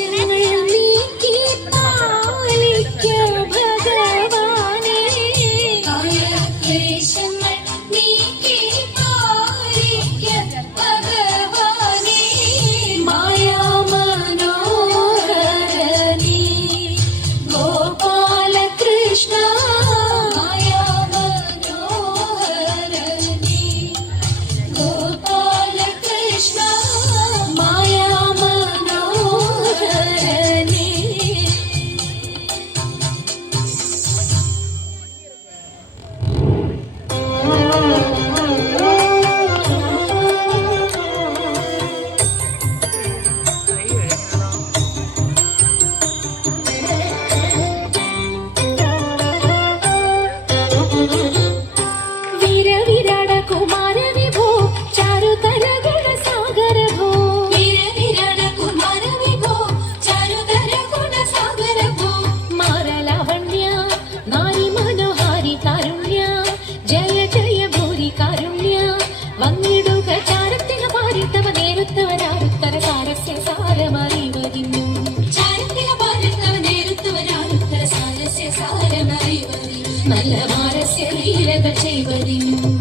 心里 മലബാര ശരീരത ചെയ്വതിനും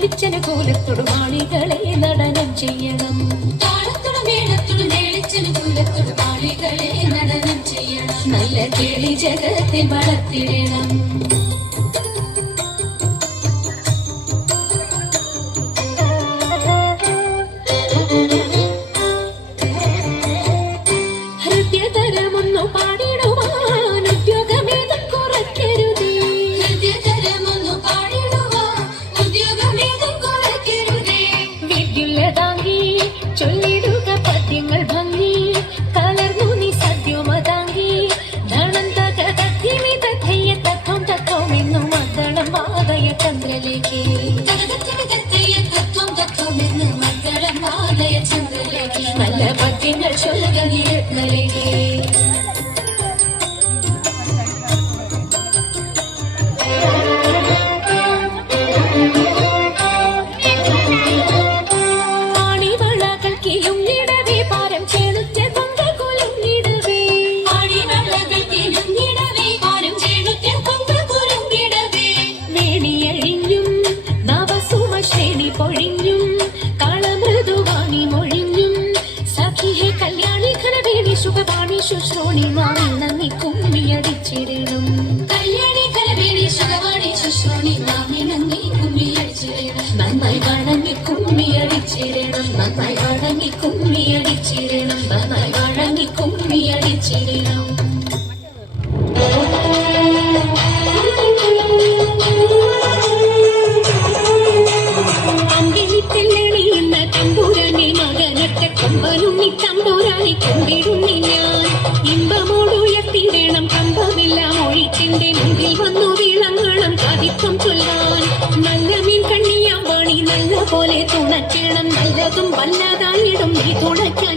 വെളിച്ചന കൂലത്തോട് മാളികളെ നടനം ചെയ്യണം. താളത്തോടും മേളത്തോടും വെളിച്ചന കൂലത്തോട് മാളികളെ നടനം ചെയ്യണം. നല്ല കേളി ജഗത്തിൽ വളർത്തിടണം. ചേരണം துணச்சிடம் நல்லதும் வல்லதான் இடும் நீ துணைக்க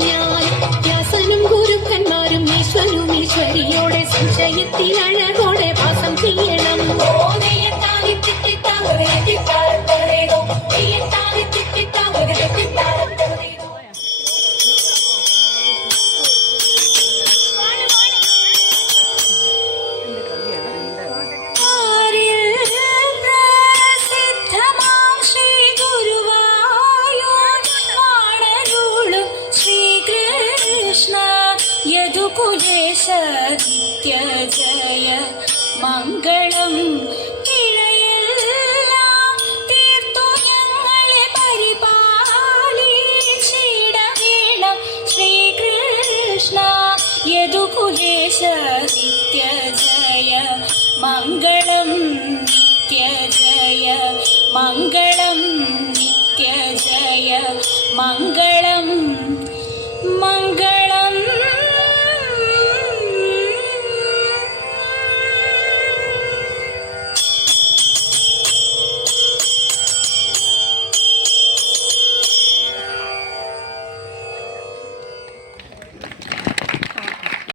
नित्यजय मङ्गलं नित्यजय मङ्गलं नित्यजय मङ्गलं मङ्गल